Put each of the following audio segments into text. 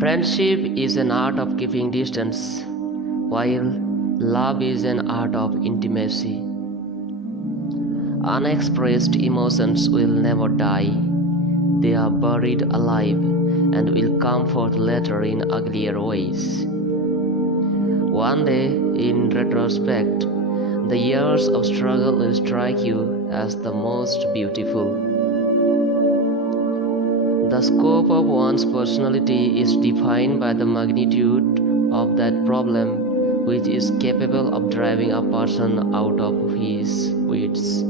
Friendship is an art of keeping distance, while love is an art of intimacy. Unexpressed emotions will never die. They are buried alive and will come forth later in uglier ways. One day, in retrospect, the years of struggle will strike you as the most beautiful. The scope of one's personality is defined by the magnitude of that problem which is capable of driving a person out of his wits.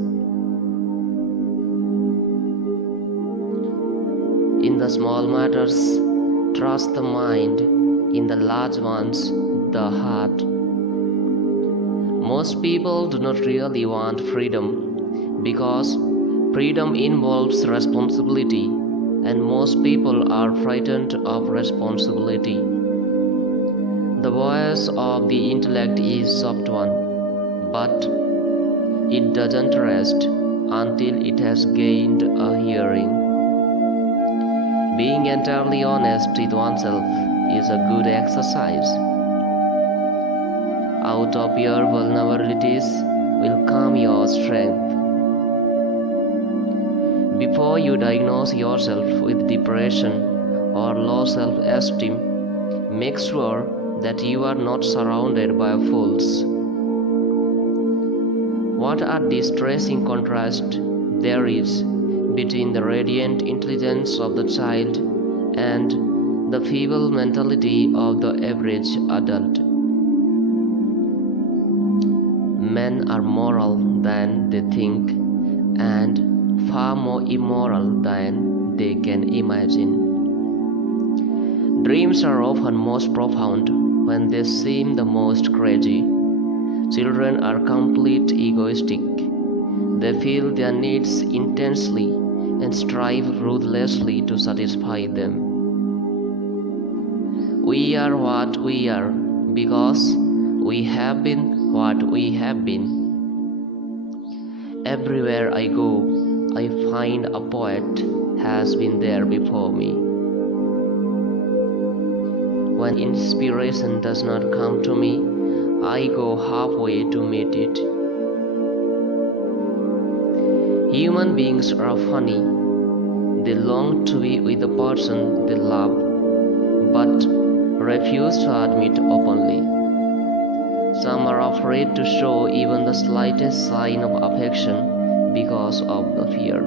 In the small matters, trust the mind; in the large ones, the heart. Most people do not really want freedom because freedom involves responsibility, and most people are frightened of responsibility. The voice of the intellect is a soft one, but it doesn't rest until it has gained a hearing. Being entirely honest with oneself is a good exercise. Out of your vulnerabilities will come your strength. Before you diagnose yourself with depression or low self-esteem, make sure that you are not surrounded by fools. What a distressing contrast there is between the radiant intelligence of the child and the feeble mentality of the average adult. Men are moral than they think, and far more immoral than they can imagine. Dreams are often most profound when they seem the most crazy. Children are completely egoistic. They feel their needs intensely and strive ruthlessly to satisfy them. We are what we are because we have been what we have been. Everywhere I go, I find a poet has been there before me. When inspiration does not come to me, I go halfway to meet it. Human beings are funny. They long to be with the person they love, but refuse to admit openly. Some are afraid to show even the slightest sign of affection because of the fear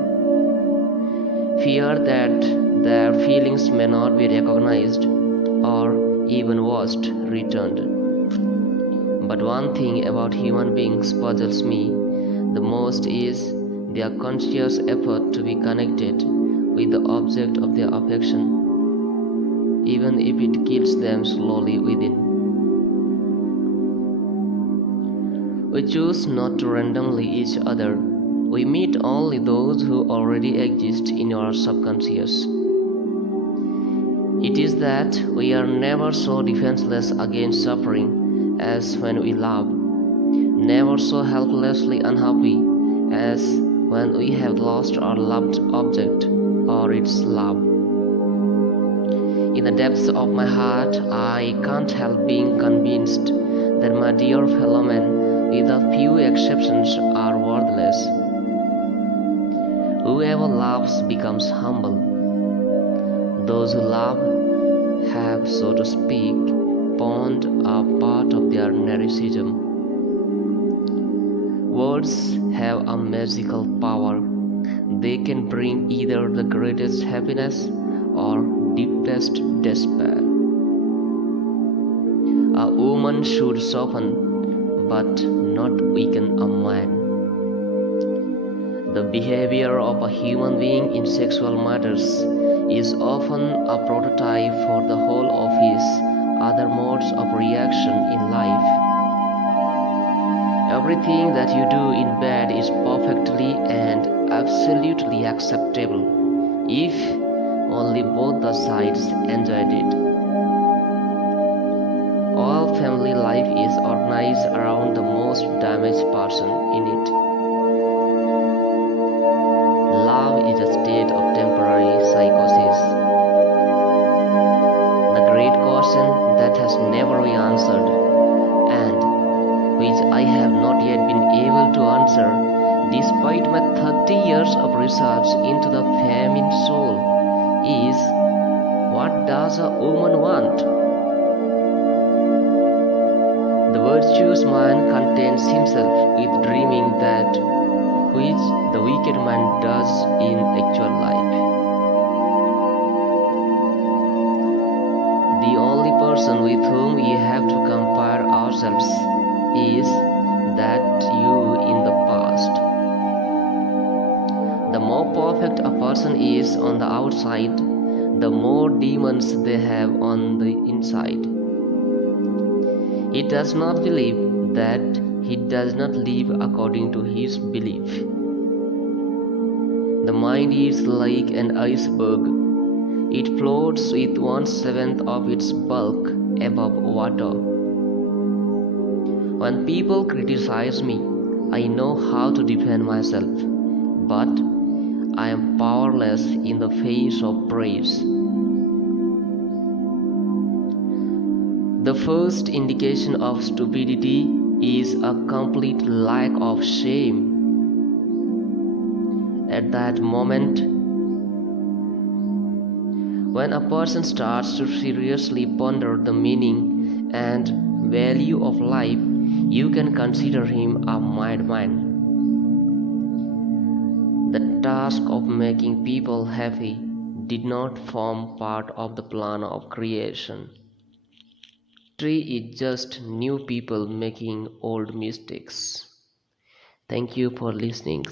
that their feelings may not be recognized or, even worse, returned. But one thing about human beings puzzles me the most is their conscious effort to be connected with the object of their affection, even if it kills them slowly within. We choose not to randomly each other. We meet only those who already exist in our subconscious. It is that we are never so defenseless against suffering as when we love, never so helplessly unhappy as when we have lost our loved object or its love. In the depths of my heart, I can't help being convinced that my dear fellow men, with a few exceptions, are worthless. Whoever loves becomes humble. Those who love have, so to speak, pawned a part of their narcissism. Words have a magical power. They can bring either the greatest happiness or deepest despair. A woman should soften, but not weaken a man. The behavior of a human being in sexual matters is often a prototype for the whole of his other modes of reaction in life. Everything that you do in bed is perfectly and absolutely acceptable if only both the sides enjoyed it. All family life is organized around the most damaged person in it. Love is a state of temporary psychosis. The question that has never been answered, and which I have not yet been able to answer despite my 30 years of research into the feminine soul, is what does a woman want? The virtuous man contents himself with dreaming that which the wicked man does in actual life. The only person with whom we have to compare ourselves is that you in the past. The more perfect a person is on the outside, the more demons they have on the inside. He does not believe that he does not live according to his belief. The mind is like an iceberg. It floats with 1/7 of its bulk above water. When people criticize me, I know how to defend myself, but I am powerless in the face of praise. The first indication of stupidity is a complete lack of shame. At that moment, when a person starts to seriously ponder the meaning and value of life, you can consider him a madman. The task of making people happy did not form part of the plan of creation. History is just new people making old mistakes. Thank you for listening.